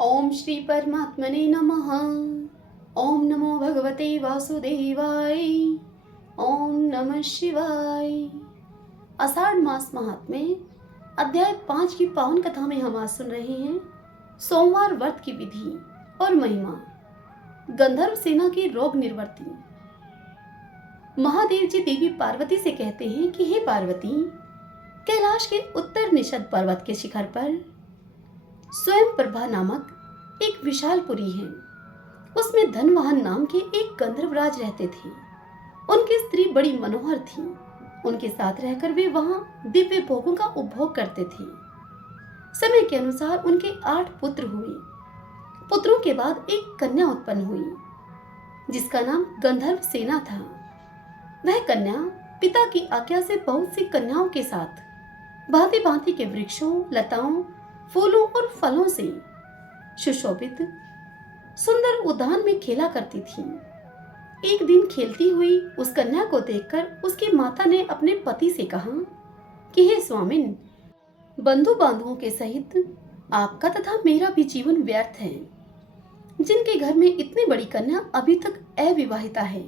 ओम श्री परमात्मने नमः। ओम नमो भगवते वासुदेवाय। ओम नमः शिवाय। आषाढ़ मास महात्म्य अध्याय 5 की पावन कथा में हम आज सुन रहे हैं सोमवार व्रत की विधि और महिमा। गंधर्व सेना की रोग निवृत्ति। महादेव जी देवी पार्वती से कहते हैं कि हे पार्वती, कैलाश के उत्तर निषद पर्वत के शिखर पर स्वयं प्रभा नामक एक विशाल पुरी है। उसमें धनवाहन नाम के एक गंधर्वराज रहते थे। उनकी स्त्री बड़ी मनोहर थी। उनके साथ रहकर वे वहां दिव्य भोगों का उपभोग करते थे। समय के अनुसार उनके 8 पुत्र हुए। पुत्रों के बाद एक कन्या उत्पन्न हुई जिसका नाम गंधर्व सेना था। वह कन्या पिता की आज्ञा से बहुत सी कन्याओं के साथ भांति भांति के वृक्षों, लताओं, फूलों और फलों से सुशोभित सुंदर उद्यान में खेला करती थी। एक दिन खेलती हुई उस कन्या को देखकर उसकी माता ने अपने पति से कहा कि हे स्वामिन, बंधु बांधवों के सहित आपका तथा मेरा भी जीवन व्यर्थ है। जिनके घर में इतनी बड़ी कन्या अभी तक अविवाहिता है।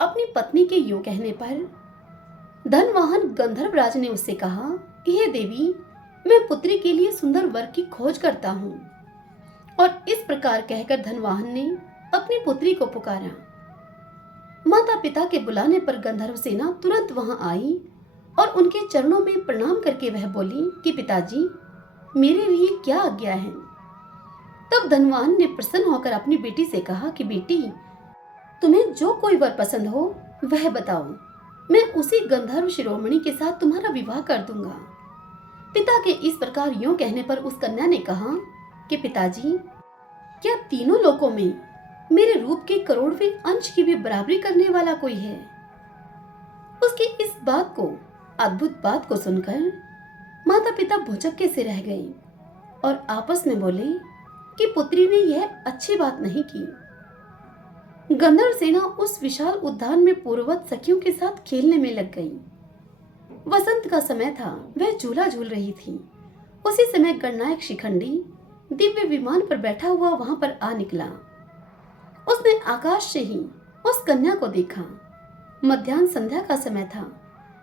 अपनी पत्नी के यूं कहने पर धनवाहन गंधर्वराज ने उससे कहा कि हे देवी, मैं पुत्री के लिए सुंदर वर की खोज करता हूँ। और इस प्रकार कहकर धनवाहन ने अपनी पुत्री को पुकारा। माता पिता के बुलाने पर गंधर्व सेना तुरंत वहां आई और उनके चरणों में प्रणाम करके वह बोली कि पिताजी, मेरे लिए क्या आज्ञा है। तब धनवाहन ने प्रसन्न होकर अपनी बेटी से कहा कि बेटी, तुम्हें जो कोई वर पसंद हो वह बताओ, मैं उसी गंधर्व शिरोमणि के साथ तुम्हारा विवाह कर दूंगा। पिता के इस प्रकार यूं कहने पर उस कन्या ने कहा कि पिताजी, क्या तीनों लोकों में मेरे रूप के करोड़वें अंश की भी बराबरी करने वाला कोई है। उसकी इस बात को, अद्भुत बात को सुनकर माता पिता भुचक्के से रह गए और आपस में बोले कि पुत्री ने यह अच्छी बात नहीं की। गंधर्व सेना उस विशाल उद्यान में पूर्ववत सखियों के साथ खेलने में लग गई। वसंत का समय था। वह झूला झूल रही थी। उसी समय गणनायक शिखंडी दिव्य विमान पर बैठा हुआ वहां पर आ निकला। उसने आकाश से ही उस कन्या को देखा। मध्याह्न संध्या का समय था।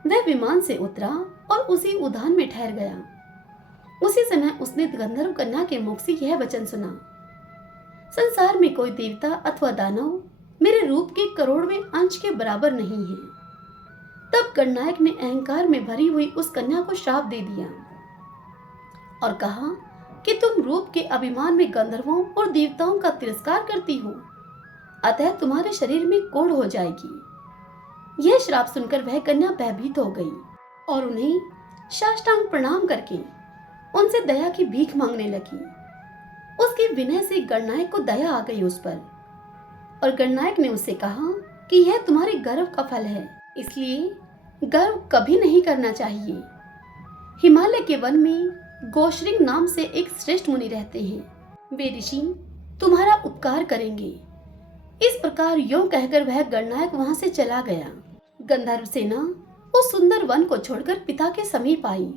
वह विमान से उतरा और उसी उद्यान में ठहर गया। उसी समय उसने गंधर्व कन्या के मुख से यह वचन सुना, संसार में कोई देवता अथवा दानव मेरे रूप के करोड़वें अंश के बराबर नहीं है। तब गणनायक ने अहंकार में भरी हुई उस कन्या को श्राप दे दिया और कहा कि तुम रूप के अभिमान में गंधर्वों और देवताओं का तिरस्कार करती हो, अतः तुम्हारे शरीर में कोढ़ हो जाएगी। यह श्राप सुनकर वह कन्या भयभीत हो गई और उन्हें साष्टांग प्रणाम करके उनसे दया की भीख मांगने लगी। उसके विनय से गणनायक को दया आ गई उस पर और गणनायक ने उससे कहा कि यह तुम्हारे गर्व का फल है, इसलिए गर्व कभी नहीं करना चाहिए। हिमालय के वन में गोश्रिंग नाम से एक श्रेष्ठ मुनि रहते हैं। वे ऋषि तुम्हारा उपकार करेंगे। इस प्रकार यूं कहकर वह गणनायक वहां से चला गया। गंधर्व सेना उस सुंदर वन को छोड़कर पिता के समीप आई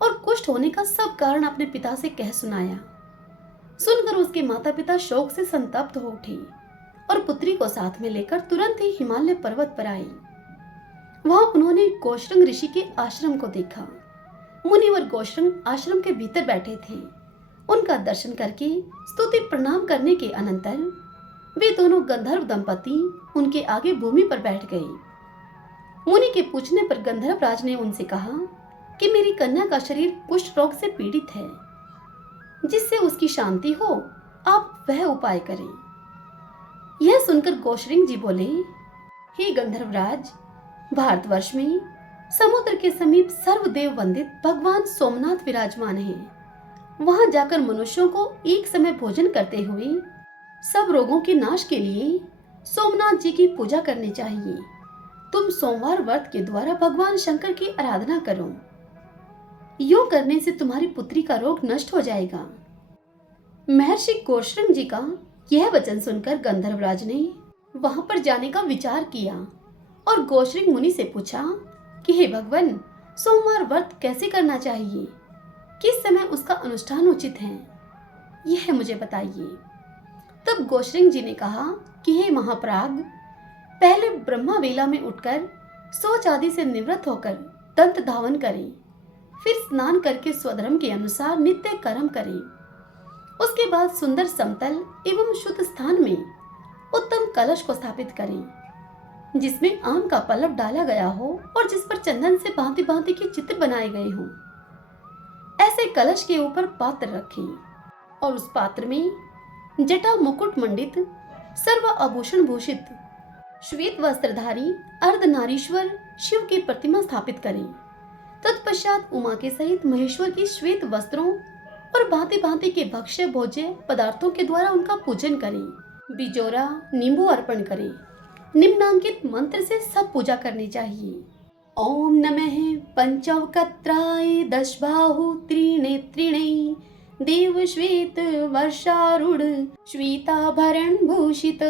और कुष्ठ होने का सब कारण अपने पिता से कह सुनाया। सुनकर उसके माता पिता शोक से संतप्त हो उठे और पुत्री को साथ में लेकर तुरंत ही हिमालय पर्वत पर आई। वहां उन्होंने गोश्रंग ऋषि के आश्रम को देखा। मुनिवर गोश्रंग आश्रम के भीतर बैठे थे। उनका दर्शन करके स्तुति प्रणाम करने के अनंतर वे दोनों गंधर्व दंपति उनके आगे भूमि पर बैठ गए। मुनि के पूछने पर गंधर्व राज ने उनसे कहा कि मेरी कन्या का शरीर कुष्ठ रोग से पीड़ित है, जिससे उसकी शांति हो, आप वह उपाय करें। यह सुनकर गोश्रिंग जी बोले, हे गंधर्वराज, भारतवर्ष में समुद्र के समीप सर्वदेव वंदित भगवान सोमनाथ विराजमान हैं। वहां जाकर मनुष्यों को एक समय भोजन करते हुए सब रोगों के नाश के लिए सोमनाथ जी की पूजा करनी चाहिए। तुम सोमवार व्रत के द्वारा भगवान शंकर की आराधना करो। यूं करने से तुम्हारी पुत्री का रोग नष्ट हो जाएगा। महर्षि गोश्रंग जी का यह वचन सुनकर गंधर्वराज ने वहां पर जाने का विचार किया और गोश्रिंग मुनि से पूछा कि हे भगवान, सोमवार व्रत कैसे करना चाहिए, किस समय उसका अनुष्ठान उचित है। यह मुझे बताइए। तब गोश्रिंग जी ने कहा कि हे महाप्राग, पहले ब्रह्मा वेला में उठकर शौच आदि से निवृत्त होकर दंत धावन करें, फिर स्नान करके स्वधर्म के अनुसार नित्य कर्म करें। उसके बाद सुंदर समतल एवं शुद्ध स्थान में उत्तम कलश को स्थापित करें, जिसमें आम का पल्लव डाला गया हो और जिस पर चंदन से भांति भांति के चित्र बनाए गए हों। ऐसे कलश के ऊपर पात्र रखें और उस पात्र में जटा मुकुट मंडित सर्व आभूषण भूषित श्वेत वस्त्रधारी अर्धनारीश्वर शिव की प्रतिमा स्थापित करें। तत्पश्चात उमा के सहित महेश्वर की श्वेत वस्त्रों और भांति भांति के भक्ष्य भोज्य पदार्थों के द्वारा उनका पूजन करें। बिजोरा नींबू अर्पण करें। निम्नांकित मंत्र से सब पूजा करनी चाहिए। ओम नमः पंचवक्त्राय दशबाहु त्रिनेत्रिणे देव श्वेत वर्षारूढ़ श्वेताभरण भूषित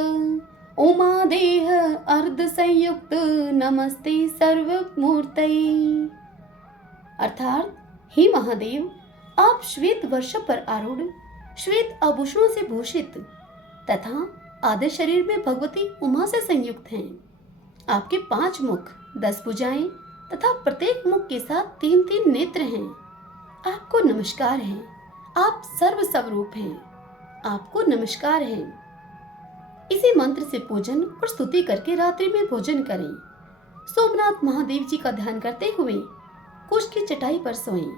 उमा देह अर्ध संयुक्त नमस्ते सर्वमूर्तये। अर्थात हे महादेव, आप श्वेत वर्ष पर आरूढ़ श्वेत आभूषणों से भूषित तथा आधे शरीर में भगवती उमा से संयुक्त हैं। आपके 5 मुख 10 भुजाएं तथा प्रत्येक मुख के साथ 3-3 नेत्र हैं। आपको नमस्कार है। आप सर्व स्वरूप हैं। आपको नमस्कार है। इसी मंत्र से पूजन और स्तुति करके रात्रि में भोजन करें। सोमनाथ महादेव जी का ध्यान करते हुए कुष्ठ की चटाई पर सोएं।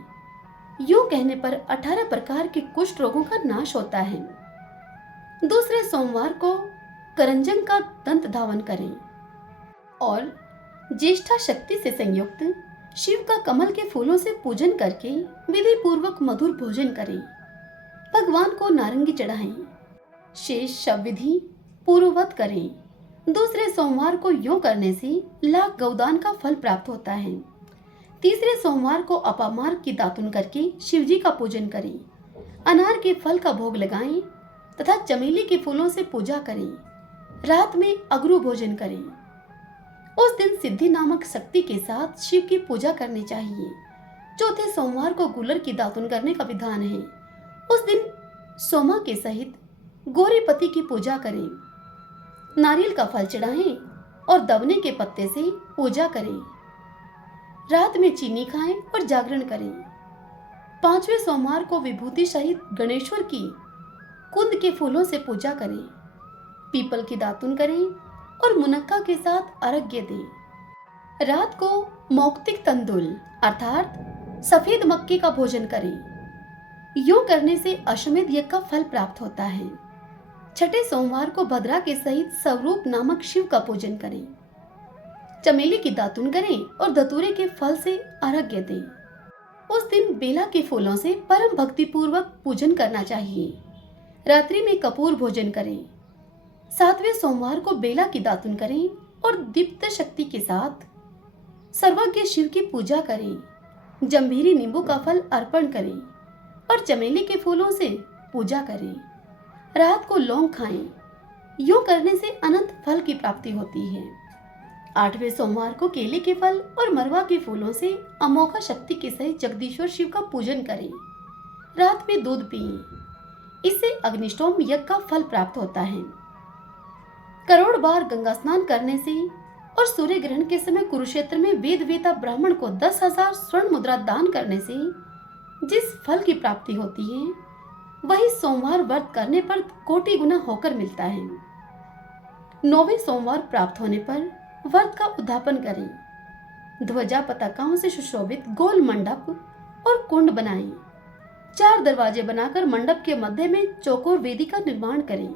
यूं कहने पर 18 प्रकार के कुष्ठ रोगों का नाश होता है। दूसरे सोमवार को करंजन का दंत धावन करें और ज्येष्ठा शक्ति से संयुक्त शिव का कमल के फूलों से पूजन करके विधि पूर्वक मधुर भोजन करें। भगवान को नारंगी चढ़ाएं। शेष शव विधि पूर्ववत करें। दूसरे सोमवार को यूं करने से लाख गौदान का फल प्राप्त होता है। तीसरे सोमवार को अपामार्ग की दातुन करके शिवजी का पूजन करें। अनार के फल का भोग लगाएं तथा चमेली के फूलों से पूजा करें। रात में अगरू भोजन करें। उस दिन सिद्धि नामक शक्ति के साथ शिव की पूजा करनी चाहिए। चौथे सोमवार को गुलर की दातुन करने का विधान है। उस दिन सोमा के सहित गौरीपति की पूजा करें। नारियल का फल चढ़ाएं और दवने के पत्ते से पूजा करें। रात में चीनी खाएं और जागरण करें। 5वें सोमवार को विभूति सहित गणेश्वर की कुंद के फूलों से पूजा करें। पीपल की दातुन करें और मुनक्का के साथ अर्घ्य दें। रात को मौक्तिक तंदुल अर्थात सफेद मक्के का भोजन करें। यूं करने से अश्वमेध यज्ञ का फल प्राप्त होता है। छठे सोमवार को भद्रा के सहित स्वरूप नामक शिव का पूजन करें। चमेली की दातुन करें और धतूरे के फल से अर्घ्य दें। उस दिन बेला के फूलों से परम भक्ति पूर्वक पूजन करना चाहिए। रात्रि में कपूर भोजन करें। 7वें सोमवार को बेला की दातुन करें और दीप्त शक्ति के साथ सर्वज्ञ शिव की पूजा करें। जंभीरी नींबू का फल अर्पण करें और चमेली के फूलों से पूजा करें। रात को लौंग खाएं। यूं करने से अनंत फल की प्राप्ति होती है। 8वें सोमवार को केले के फल और मरवा के फूलों से अमोघा शक्ति के सहित जगदीश्वर शिव का पूजन करें। रात में दूध पिएं। इससे अग्निष्टोम यज्ञ का फल प्राप्त होता है। करोड़ बार गंगा स्नान करने से और सूर्य ग्रहण के समय कुरुक्षेत्र में वेद वेता ब्राह्मण को 10,000 स्वर्ण मुद्रा दान करने से जिस फल की प्राप्ति होती है, वही सोमवार व्रत करने पर कोटि गुना होकर मिलता है। 9वें सोमवार प्राप्त होने पर व्रत का उद्यापन करें। ध्वजा पताकाओं से सुशोभित गोल मंडप और कुंड बनाएं। 4 दरवाजे बनाकर मंडप के मध्य में चौकोर वेदी का निर्माण करें।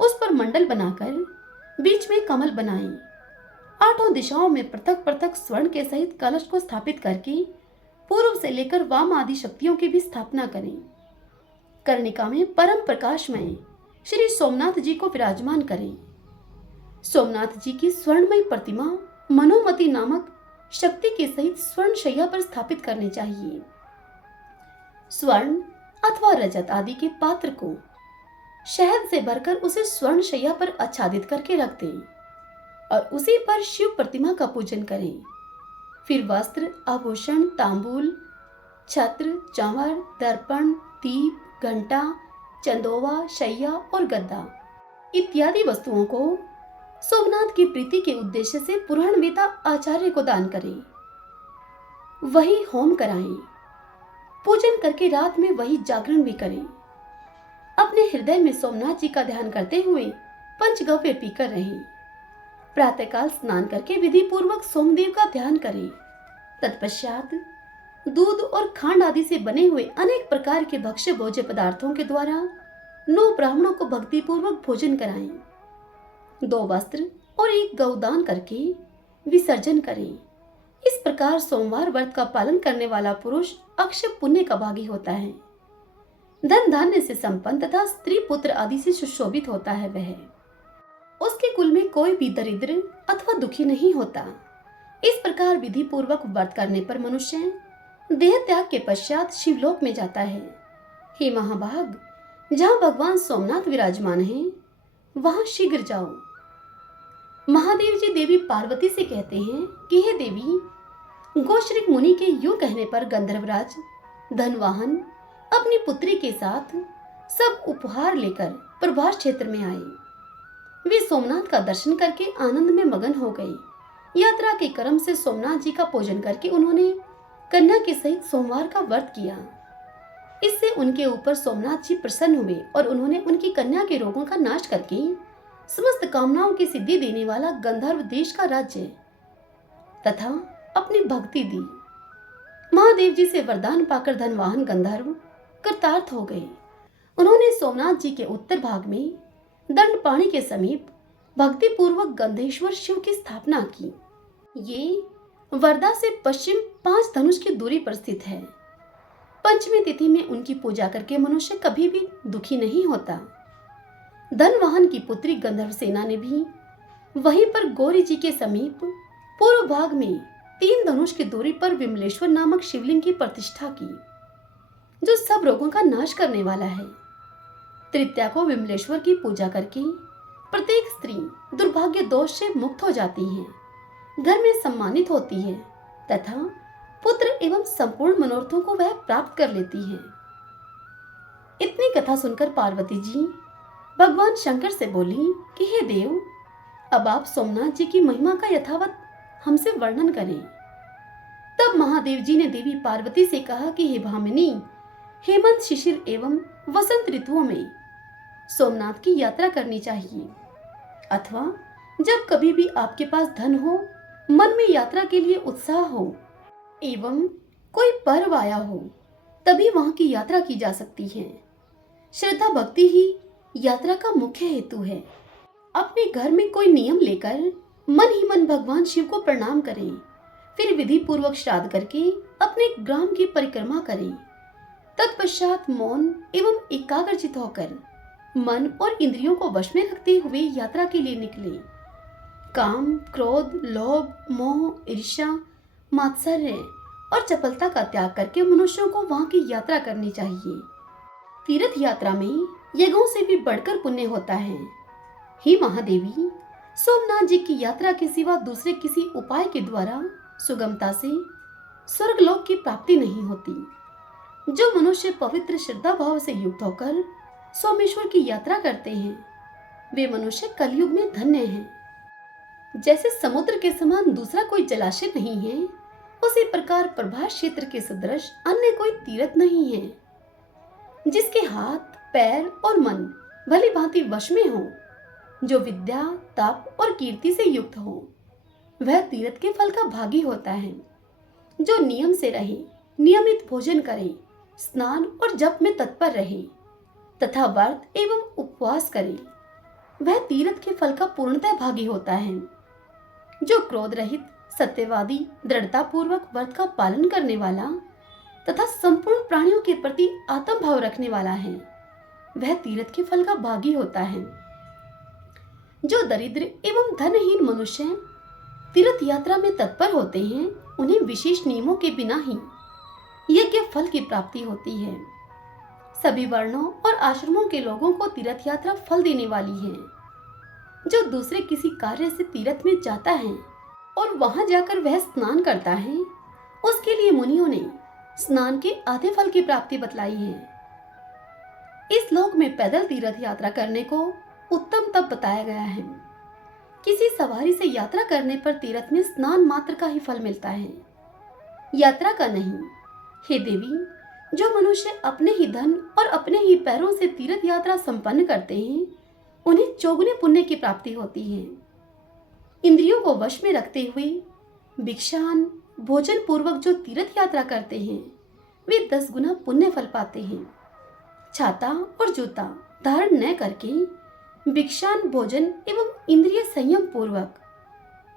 उस पर मंडल बनाकर बीच में कमल बनाएं। 8 दिशाओं में पृथक पृथक स्वर्ण के सहित कलश को स्थापित करके पूर्व से लेकर वाम आदि शक्तियों की भी स्थापना करें। कर्णिका में परम प्रकाशमय श्री सोमनाथ जी को विराजमान करें। सोमनाथ जी की स्वर्णमयी प्रतिमा मनोमती नामक शक्ति के सहित स्वर्ण शैया पर स्थापित करनी चाहिए। स्वर्ण अथवा रजत आदि के पात्र को शहद से भरकर उसे स्वर्ण शैया पर आच्छादित करके रख दें और उसी पर शिव प्रतिमा का पूजन करें। फिर वस्त्र, आभूषण, तांबूल, छत्र, चांवर, दर्पण, दीप, घंटा, चंदोवा, शैया और गद्दा इत्यादि वस्तुओं को सोमनाथ की प्रीति के उद्देश्य से पुराण वेता आचार्य को दान करें। वही होम कराएं। पूजन करके रात में वही जागरण भी करें। अपने हृदय में सोमनाथ जी का ध्यान करते हुए पंचगव्य पीकर रहें। प्रातःकाल स्नान करके विधि पूर्वक सोमदेव का ध्यान करें। तत्पश्चात दूध और खांड आदि से बने हुए अनेक प्रकार के भक्ष्य भोज्य पदार्थों के द्वारा 9 ब्राह्मणों को भक्ति पूर्वक भोजन कराएं। 2 वस्त्र और 1 गौदान करके विसर्जन करें। इस प्रकार सोमवार व्रत का पालन करने वाला पुरुष अक्षय पुण्य का भागी होता है। धन धान्य से संपन्न तथा स्त्री पुत्र आदि से सुशोभित होता है। वह उसके कुल में कोई भी दरिद्र अथवा दुखी नहीं होता। इस प्रकार विधि पूर्वक व्रत करने पर मनुष्य देह त्याग के पश्चात शिवलोक में जाता है। हे महाभाग, जहाँ भगवान सोमनाथ विराजमान हैं, वहां शीघ्र जाओ। महादेव जी देवी पार्वती से कहते हैं कि हे देवी, गोश्रिक मुनि के यूं कहने पर गंधर्वराज धनवाहन अपनी पुत्री के साथ सब उपहार लेकर प्रभास क्षेत्र में आए। वे सोमनाथ का दर्शन करके आनंद में मगन हो गए। यात्रा के क्रम से सोमनाथ जी का पूजन करके उन्होंने कन्या के सहित सोमवार का व्रत किया। इससे उनके ऊपर सोमनाथ जी प्रसन्न हुए और उन्होंने उनकी कन्या के रोगों का नाश करके समस्त कामनाओं की सिद्धि देने वाला गंधर्व देश का राज्य तथा अपनी भक्ति दी। महादेव जी से वरदान पाकर धनवाहन गंधर्व कृतार्थ हो गए। उन्होंने सोमनाथ जी के उत्तर भाग में दंडपाणी के समीप भक्ति पूर्वक गंधेश्वर शिव की स्थापना की। ये वर्धा से पश्चिम 5 धनुष की दूरी पर स्थित है। पंचमी तिथि में उनकी पूजा करके मनुष्य कभी भी दुखी नहीं होता। धनवाहन की पुत्री गंधर्व सेना ने भी वहीं पर गौरी जी के समीप पूर्व भाग में 3 धनुष की दूरी पर विमलेश्वर नामक शिवलिंग की प्रतिष्ठा की, जो सब रोगों का नाश करने वाला है। तृतीया को विमलेश्वर की पूजा करके प्रत्येक स्त्री दुर्भाग्य दोष से मुक्त हो जाती है, घर में सम्मानित होती है तथा पुत्र एवं संपूर्ण मनोरथों को वह प्राप्त कर लेती है। इतनी कथा सुनकर पार्वती जी भगवान शंकर से बोली कि हे देव, अब आप सोमनाथ जी की महिमा का यथावत हमसे वर्णन करें। तब महादेव जी ने देवी पार्वती से कहा कि हे भामिनी, हेमंत, शिशिर एवं वसंत ऋतुओं में सोमनाथ की यात्रा करनी चाहिए, अथवा जब कभी भी आपके पास धन हो, मन में यात्रा के लिए उत्साह हो एवं कोई पर्व आया हो, तभी वहां की यात्रा की जा सकती है। श्रद्धा भक्ति ही यात्रा का मुख्य हेतु है। अपने घर में कोई नियम लेकर मन ही मन भगवान शिव को प्रणाम करें, फिर विधि पूर्वक श्राद्ध करके अपने ग्राम की परिक्रमा करें। तत्पश्चात मौन एवं एकाग्रचित होकर मन और इंद्रियों को वश में रखते हुए यात्रा के लिए निकले। काम, क्रोध, लोभ, मोह, ईर्ष्या, मात्सर्य और चपलता का त्याग करके मनुष्यों को वहां की यात्रा करनी चाहिए। तीर्थ यात्रा में यज्ञों से भी बढ़कर पुण्य होता है। हे महादेवी, सोमनाथ जी की यात्रा के सिवा दूसरे किसी उपाय के द्वारा सुगमता से स्वर्गलोक की प्राप्ति नहीं होती। जो मनुष्य पवित्र श्रद्धा भाव से युक्त होकर सोमेश्वर की यात्रा करते हैं, वे मनुष्य कलयुग में धन्य हैं। जैसे समुद्र के समान दूसरा कोई जलाशय नहीं है, उसी प्रकार प्रभास क्षेत्र के सदृश अन्य कोई तीर्थ नहीं है। जिसके हाथ, पैर और मन भली भांति वश में हो, जो विद्या, तप और कीर्ति से युक्त हो, वह तीर्थ के फल का भागी होता है। जो नियम से रहे, नियमित भोजन करे, स्नान और जप में तत्पर रहे तथा व्रत एवं उपवास करे, वह तीर्थ के फल का पूर्णतः भागी होता है। जो क्रोध रहित, सत्यवादी, दृढ़ता पूर्वक व्रत का पालन करने वाला तथा संपूर्ण प्राणियों के प्रति आत्म भाव रखने वाला है, वह तीर्थ के फल का भागी होता है। जो दरिद्र एवं धनहीन मनुष्य तीर्थ यात्रा में तत्पर होते हैं, उन्हें विशेष नियमों के बिना ही यज्ञ फल की प्राप्ति होती है। सभी वर्णों और आश्रमों के लोगों को तीर्थ यात्रा फल देने वाली है। जो दूसरे किसी कार्य से तीर्थ में जाता है और वहां जाकर वह स्नान करता है, उसके लिए मुनियों ने स्नान के आधे फल की प्राप्ति बतलाई है। इस लोक में पैदल तीर्थ यात्रा करने को उत्तम तब बताया गया है। किसी सवारी से यात्रा करने पर तीर्थ में स्नान मात्र का ही फल मिलता है, यात्रा का नहीं। हे देवी, जो मनुष्य अपने ही धन और अपने ही पैरों से तीर्थ यात्रा संपन्न करते हैं, उन्हें चौगुने पुण्य की प्राप्ति होती है। इंद्रियों को वश में रखते हुए भिक्षान भोजन पूर्वक जो तीर्थ यात्रा करते हैं, वे 10 गुना पुण्य फल पाते हैं। छाता और जूता धारण न करके भिक्षान भोजन एवं इंद्रिय संयम पूर्वक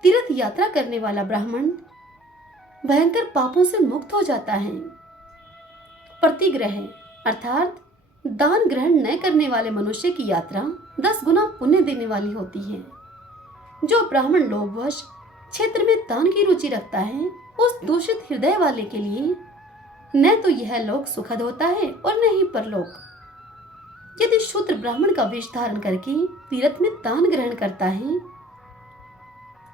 तीर्थ यात्रा करने वाला ब्राह्मण भयंकर पापों से मुक्त हो जाता है। प्रतिग्रह अर्थात दान ग्रहण न करने वाले मनुष्य की यात्रा 10 गुना पुण्य देने वाली होती है। जो ब्राह्मण लोभवश क्षेत्र में दान की रुचि रखता है, उस दूषित हृदय वाले के लिए न तो यह लोक सुखद होता है और न ही परलोक। यदि शूद्र ब्राह्मण का वेश धारण करके तीर्थ में दान ग्रहण करता है,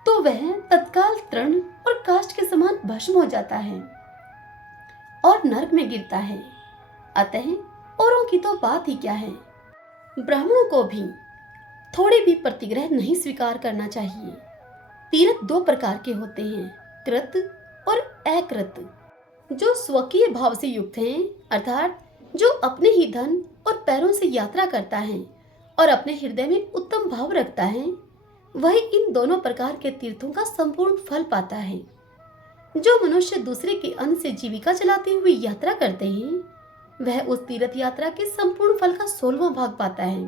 तो वह तत्काल तृण और काष्ठ के समान भस्म हो जाता है और नरक में गिरता है। अतः औरों की तो बात ही क्या है, ब्राह्मणों को भी थोड़ी भी प्रतिग्रह नहीं स्वीकार करना चाहिए। तीर्थ 2 प्रकार के होते हैं, कृत और अकृत। जो स्वकीय भाव से युक्त हैं, अर्थात जो अपने ही धन और पैरों से यात्रा करता है और अपने हृदय में उत्तम भाव रखता है, वही इन दोनों प्रकार के तीर्थों का संपूर्ण फल पाता है। जो मनुष्य दूसरे के अन्न से जीविका चलाते हुए यात्रा करते हैं, वह उस तीर्थ यात्रा के संपूर्ण फल का 16वां भाग पाता है।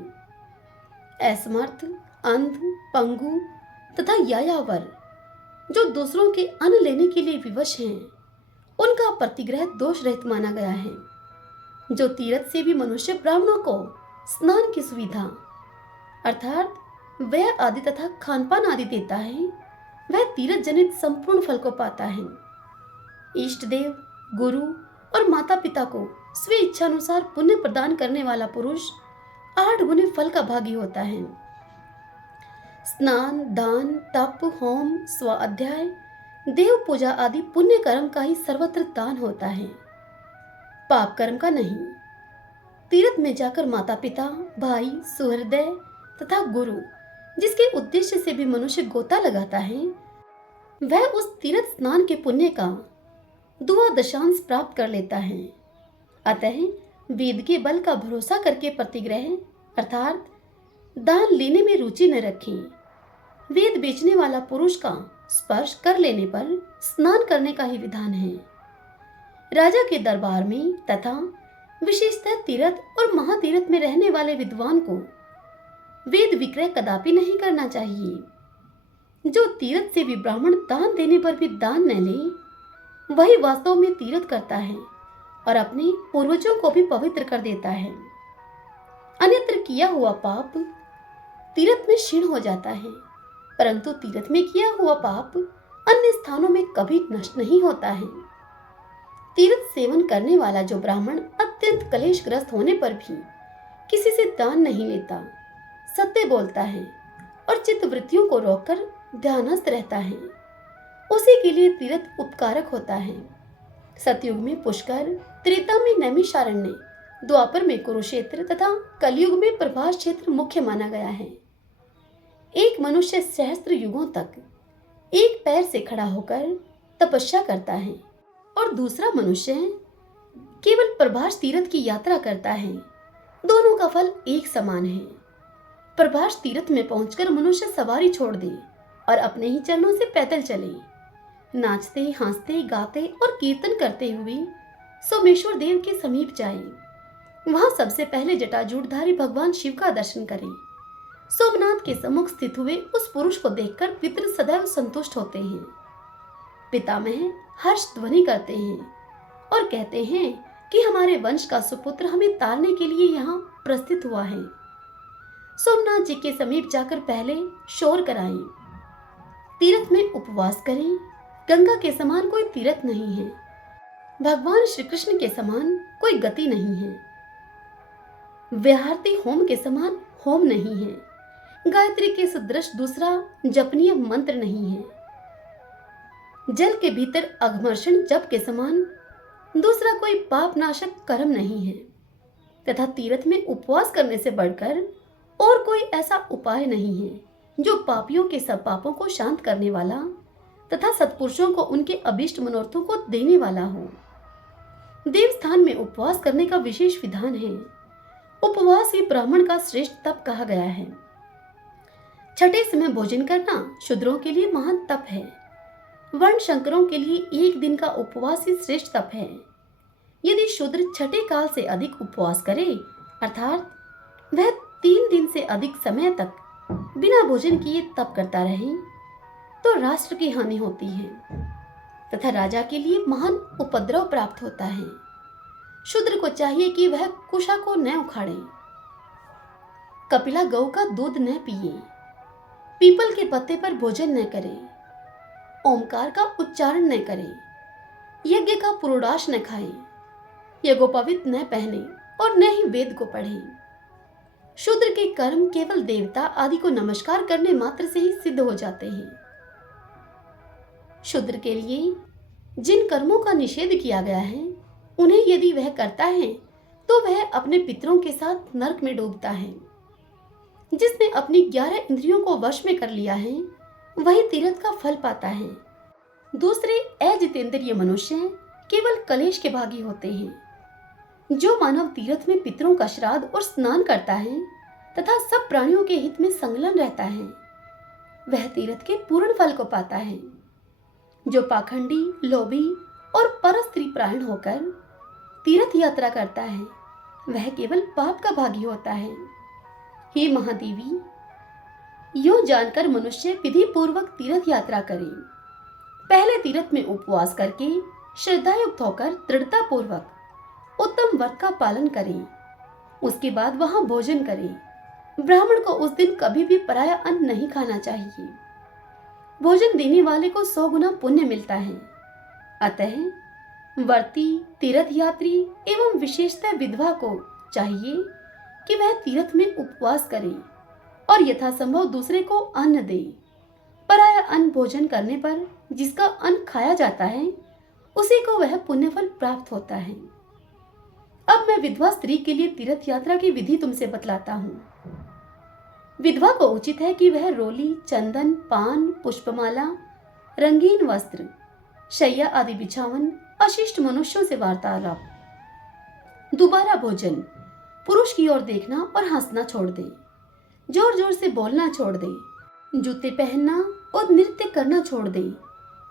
असमर्थ, अंध, पंगु तथा यायावर जो दूसरों के अन्न लेने के लिए विवश हैं, उनका प्रतिग्रह दोष रहित माना गया है। जो तीर्थ से भी मनुष्य ब्राह्मणों को स्नान की सुविधा अर्थात व्यय आदि तथा खानपान आदि देता है, वह तीर्थ जनित संपूर्ण फल को पाता है। इष्ट देव, गुरु और माता पिता को स्व इच्छानुसार पुण्य प्रदान करने वाला पुरुष 8 गुने फल का भागी होता है। स्नान, दान, तप, होम, स्वाध्याय, देव पूजा आदि पुण्य कर्म का ही सर्वत्र दान होता है, पाप कर्म का नहीं। तीर्थ में जाकर माता पिता, भाई, सुहृदय तथा गुरु जिसके उद्देश्य से भी मनुष्य गोता लगाता है, वह उस तीर्थ स्नान के पुण्य का 2 दशांश प्राप्त कर लेता है। अतः वेद के बल का भरोसा करके प्रतिग्रह अर्थात दान लेने में रुचि न रखें। वेद बेचने वाला पुरुष का स्पर्श कर लेने पर स्नान करने का ही विधान है। राजा के दरबार में तथा विशेषतः तीर्थ और महातीर्थ में रहने वाले विद्वान को वेद विक्रय कदापि नहीं करना चाहिए। जो तीर्थ से भी ब्राह्मण दान देने पर भी दान न ले, वही वास्तव में तीर्थ करता है और अपने पूर्वजों को भी पवित्र कर देता है। अन्यत्र किया हुआ पाप तीर्थ में क्षीण हो जाता है, परंतु तीर्थ में किया हुआ पाप अन्य स्थानों में कभी नष्ट नहीं होता है। तीर्थ सेवन करने वाला जो ब्राह्मण अत्यंत कलेशग्रस्त होने पर भी किसी से दान नहीं लेता, सत्य बोलता है और चित्त वृत्तियों को रोककर ध्यानस्थ रहता है, उसी के लिए तीर्थ उपकारक होता है। सतयुग में पुष्कर, त्रेता में नैमिषारण्य, द्वापर में कुरुक्षेत्र तथा कलयुग में प्रभास क्षेत्र मुख्य माना गया है। एक मनुष्य सहस्त्र युगों तक एक पैर से खड़ा होकर तपस्या करता है और दूसरा मनुष्य केवल प्रभास तीर्थ की यात्रा करता है। दोनों का फल एक समान है। प्रभास तीर्थ में पहुंचकर मनुष्य सवारी छोड़ दे और अपने ही चरणों से पैदल चले, नाचते, हंसते, गाते और कीर्तन करते हुए सोमेश्वर देव के समीप जाए। वहां सबसे पहले जटाजूटधारी भगवान शिव का दर्शन करें। सोमनाथ के सम्मुख स्थित हुए उस पुरुष को देखकर पितृ सदैव संतुष्ट होते हैं। पितामह हर्ष ध्वनि करते हैं और कहते हैं कि हमारे वंश का सुपुत्र हमें तारने के लिए यहाँ प्रस्थित हुआ है। सोमनाथ जी के समीप जाकर पहले शोर कराएं, तीर्थ में उपवास करें। गंगा के समान कोई तीर्थ नहीं है, भगवान श्री कृष्ण के समान कोई गति नहीं है, व्याहृति होम के समान होम नहीं है, गायत्री के सदृश दूसरा जपनीय मंत्र नहीं है, जल के भीतर अघमर्षण जप के समान दूसरा कोई पाप नाशक कर्म नहीं है तथा तीर्थ में उपवास करने से बढ़कर और कोई ऐसा उपाय नहीं है जो पापियों के सब पापों को शांत करने वाला तथा सत्पुरुषों को उनके अभीष्ट मनोरथों को देने वाला हो। देवस्थान में उपवास करने का विशेष विधान है। उपवास ही ब्राह्मण का श्रेष्ठ तप कहा गया है। छठे समय भोजन करना शूद्रों के लिए महान तप है। वर्ण शंकरों के लिए एक दिन का उपवास ही श्रेष्ठ तप है। यदि शूद्र छठे काल से अधिक उपवास करे, अर्थात वह 3 दिन से अधिक समय तक बिना भोजन किए तप करता रहे, तो राष्ट्र की हानि होती है तथा राजा के लिए महान उपद्रव प्राप्त होता है। शूद्र को चाहिए कि वह कुशा को न उखाड़े, कपिला गौ का दूध न पिए, पीपल के पत्ते पर भोजन न करे, ओमकार का उच्चारण न करे, यज्ञ का पुरोडाश न खाए, यज्ञोपवीत न पहने और न ही वेद को पढ़े। शूद्र के कर्म केवल देवता आदि को नमस्कार करने मात्र से ही सिद्ध हो जाते हैं। शूद्र के लिए जिन कर्मों का निषेध किया गया है, उन्हें यदि वह करता है तो वह अपने पितरों के साथ नरक में डूबता है। जिसने अपनी 11 इंद्रियों को वश में कर लिया है, वही तीर्थ का फल पाता है। दूसरे अजितेंद्रिय मनुष्य केवल कलेश के भागी होते हैं। जो मानव तीर्थ में पितरों का श्राद्ध और स्नान करता है तथा सब प्राणियों के हित में संलग्न रहता है, वह तीर्थ के पूर्ण फल को पाता है। जो पाखंडी, लोभी और परस्त्री प्राण होकर तीर्थ यात्रा करता है, वह केवल पाप का भागी होता है। हे महादेवी, यो जानकर मनुष्य विधि पूर्वक तीर्थ यात्रा करे। पहले तीर्थ में उपवास करके श्रद्धायुक्त होकर दृढ़ता पूर्वक उत्तम व्रत का पालन करें। उसके बाद वहां भोजन करें। ब्राह्मण को उस दिन कभी भी पराया अन्न नहीं खाना चाहिए। भोजन देने वाले को 100 गुना पुण्य मिलता है। अतः व्रती, तीर्थ यात्री एवं विशेषतः विधवा को चाहिए कि वह तीर्थ में उपवास करे और यथासंभव दूसरे को अन्न दे। पराया अन्न भोजन करने पर जिसका अन्न खाया जाता है, उसी को वह पुण्यफल प्राप्त होता है। अब मैं विधवा स्त्री के लिए तीर्थ यात्रा की विधि तुमसे बतलाता हूँ। विधवा को उचित है कि वह रोली, चंदन, पान, पुष्पमाला, रंगीन वस्त्र, शैया आदि बिछावन, अशिष्ट मनुष्यों से वार्तालाप, दोबारा भोजन, पुरुष की ओर देखना और हंसना छोड़ दे, जोर जोर से बोलना छोड़ दे, जूते पहनना और नृत्य करना छोड़ दे,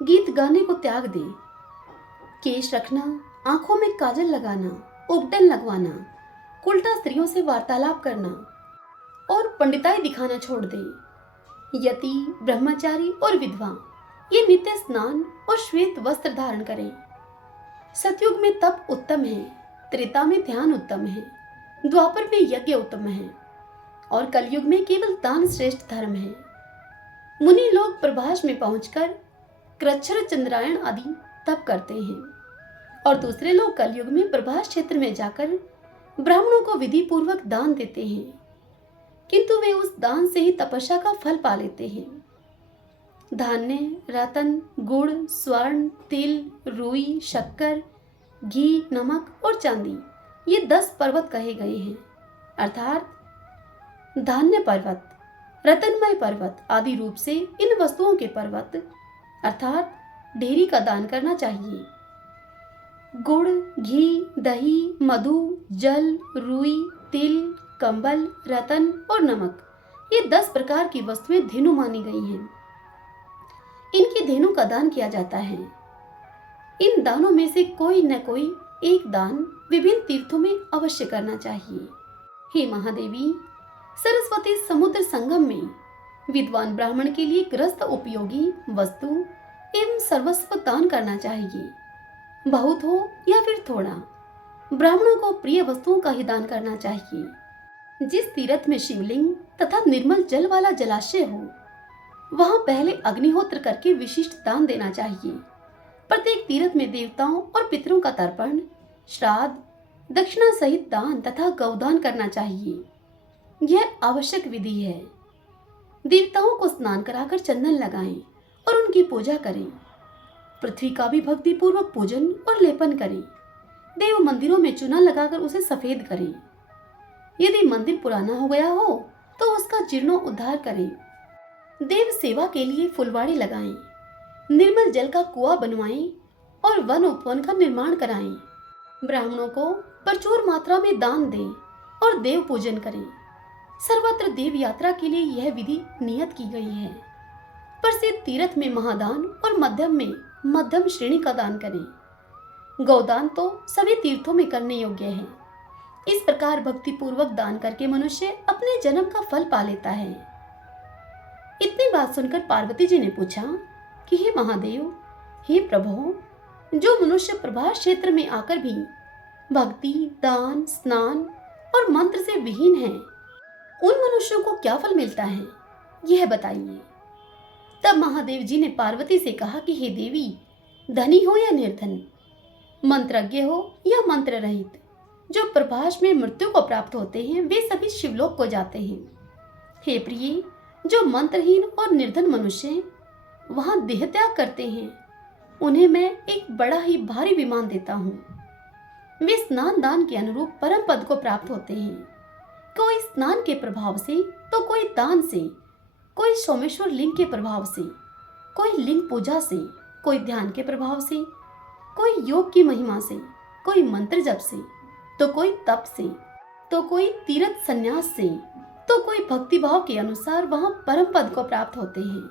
गीत गाने को त्याग दे, केश रखना, आंखों में काजल लगाना, उपटन लगवाना, उल्टा स्त्रियों से वार्तालाप करना और पंडिताई दिखाना छोड़ दे। यति, ब्रह्मचारी और विधवा ये नित्य स्नान और श्वेत वस्त्र धारण करें। सतयुग में तप उत्तम है, त्रेता में ध्यान उत्तम है, द्वापर में यज्ञ उत्तम है और कलयुग में केवल दान श्रेष्ठ धर्म है। मुनि लोग प्रभास में पहुंचकर कृच्छ्र, चंद्रायण आदि तप करते हैं और दूसरे लोग कलयुग में प्रभास क्षेत्र में जाकर ब्राह्मणों को विधि पूर्वक दान देते हैं, किंतु वे उस दान से ही तपस्या का फल पा लेते हैं। धान्य, रत्न, गुड़, स्वर्ण, तिल, रुई, शक्कर, घी, नमक और चांदी ये 10 पर्वत कहे गए हैं, अर्थात धान्य पर्वत, रत्नमय पर्वत आदि रूप से इन वस्तुओं के पर्वत अर्थात ढेरी का दान करना चाहिए। गुड़, घी, दही, मधु, जल, रुई, तिल, कंबल, रतन और नमक ये 10 प्रकार की वस्तुएं धेनु मानी गई हैं। इनकी धेनु का दान किया जाता है। इन दानों में से कोई न कोई एक दान विभिन्न तीर्थों में अवश्य करना चाहिए। हे महादेवी, सरस्वती समुद्र संगम में विद्वान ब्राह्मण के लिए ग्रस्त उपयोगी वस्तु एवं सर्वस्व दान करना चाहिए। बहुत हो या फिर थोड़ा, ब्राह्मणों को प्रिय वस्तुओं का ही दान करना चाहिए। जिस तीर्थ में शिवलिंग तथा निर्मल जल वाला जलाशय हो, वहां पहले अग्निहोत्र करके विशिष्ट दान देना चाहिए। प्रत्येक तीर्थ में देवताओं और पितरों का तर्पण, श्राद्ध, दक्षिणा सहित दान तथा गौदान करना चाहिए। यह आवश्यक विधि है। देवताओं को स्नान कराकर चंदन लगाएं और उनकी पूजा करें। पृथ्वी का भी भक्ति पूर्वक पूजन और लेपन करें। देव मंदिरों में चूना लगाकर उसे सफेद करें। यदि मंदिर पुराना हो गया हो तो उसका जीर्णोद्धार करें। देव सेवा के लिए फुलवाड़ी लगाएं, निर्मल जल का कुआं बनवाएं और वन उपवन का निर्माण कराएं। ब्राह्मणों को प्रचुर मात्रा में दान दें और देव पूजन करें। सर्वत्र देव यात्रा के लिए यह विधि नियत की गई है। प्रसिद्ध तीर्थ में महादान और मध्यम में मध्यम श्रेणी का दान करें। गौदान तो सभी तीर्थों में करने योग्य है। इस प्रकार भक्ति पूर्वक दान करके मनुष्य अपने जन्म का फल पा लेता है। इतनी बात सुनकर पार्वती जी ने पूछा कि हे महादेव, हे प्रभु, जो मनुष्य प्रभास क्षेत्र में आकर भी भक्ति, दान, स्नान और मंत्र से विहीन है, उन मनुष्यों को क्या फल मिलता है, यह बताइए। तब महादेव जी ने पार्वती से कहा कि हे देवी, धनी हो या निर्धन, मंत्रज्ञ हो या मंत्र रहित, जो प्रभास में मृत्यु को प्राप्त होते हैं वे सभी शिवलोक को जाते हैं। हे प्रिय, जो मंत्रहीन और निर्धन मनुष्य वहां देह त्याग करते हैं, उन्हें मैं एक बड़ा ही भारी विमान देता हूँ। वे स्नान दान के अनुरूप परम पद को प्राप्त होते हैं। कोई स्नान के प्रभाव से तो कोई दान से, कोई सोमेश्वर लिंग के प्रभाव से, कोई लिंग पूजा से, कोई ध्यान के प्रभाव से, कोई योग की महिमा से, कोई मंत्र जप से, तो कोई तप से, तो कोई तीर्थ संन्यास से, तो कोई भक्ति भाव के अनुसार वहां परम पद को प्राप्त होते हैं।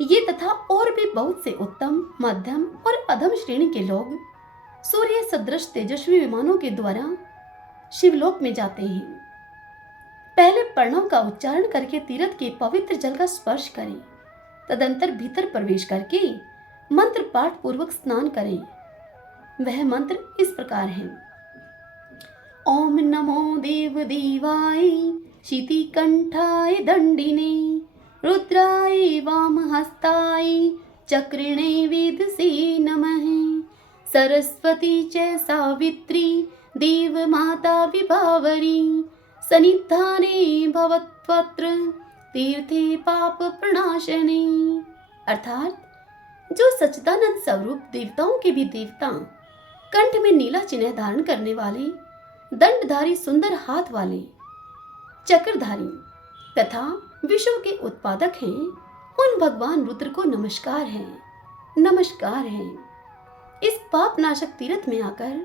ये तथा और भी बहुत से उत्तम, मध्यम और अधम श्रेणी के लोग सूर्य सदृश तेजस्वी विमानों के द्वारा शिवलोक में जाते हैं। पहले प्रणव का उच्चारण करके तीर्थ के पवित्र जल का स्पर्श करें, तदंतर भीतर प्रवेश करके मंत्र पाठ पूर्वक स्नान करें। वह मंत्र इस प्रकार है: ओम नमो देव देवाय शितिकंठाय दंडिने रुद्राय वामहस्ताय चक्रिणे वेदसे नमः। सरस्वती च सावित्री देव माता विभावरी सन्निधाने भवत्वत्र तीर्थे पाप प्रणाशने। अर्थात जो सच्चिदानंद स्वरूप देवताओं के भी देवता, कंठ में नीला चिन्ह धारण करने वाले, दंडधारी सुंदर हाथ वाले, चक्रधारी तथा विश्व के उत्पादक हैं, उन भगवान रुद्र को नमस्कार है, नमस्कार है। इस पाप नाशक तीर्थ में आकर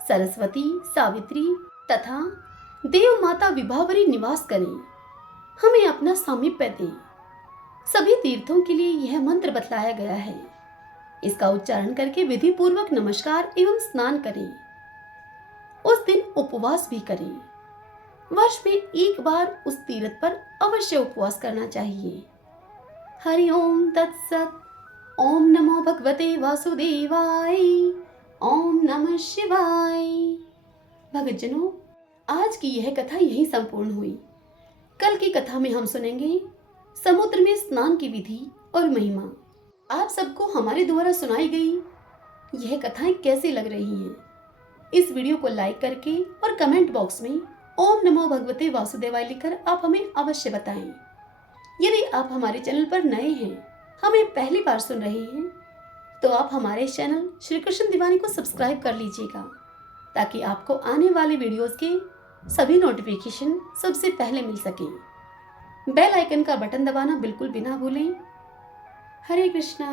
सरस्वती, सावित्री तथा देव माता विभावरी निवास करें, हमें अपना सामीप्य दें। सभी तीर्थों के लिए यह मंत्र बतलाया गया है। इसका उच्चारण करके विधि पूर्वक नमस्कार एवं स्नान करें। उस दिन उपवास भी करें। वर्ष में एक बार उस तीर्थ पर अवश्य उपवास करना चाहिए। हरि ओम तत्सत। ओम नमो भगवते वासुदेवाय। ओम नमः शिवाय। भक्तजनों, आज की यह कथा यहीं संपूर्ण हुई। कल की कथा में हम सुनेंगे समुद्र में स्नान की विधि और महिमा। आप सबको हमारे द्वारा सुनाई गई यह कथाएं कैसी लग रही हैं? इस वीडियो को लाइक करके और कमेंट बॉक्स में ओम नमो भगवते वासुदेवाय लिखकर आप हमें अवश्य बताएं। यदि आप हमारे चैनल पर नए हैं, हमें पहली बार सुन रहे हैं, तो आप हमारे चैनल श्री कृष्ण दीवानी को सब्सक्राइब कर लीजिएगा, ताकि आपको आने वाले वीडियोस के सभी नोटिफिकेशन सबसे पहले मिल सके। बेल आइकन का बटन दबाना बिल्कुल भी ना भूलें। हरे कृष्णा।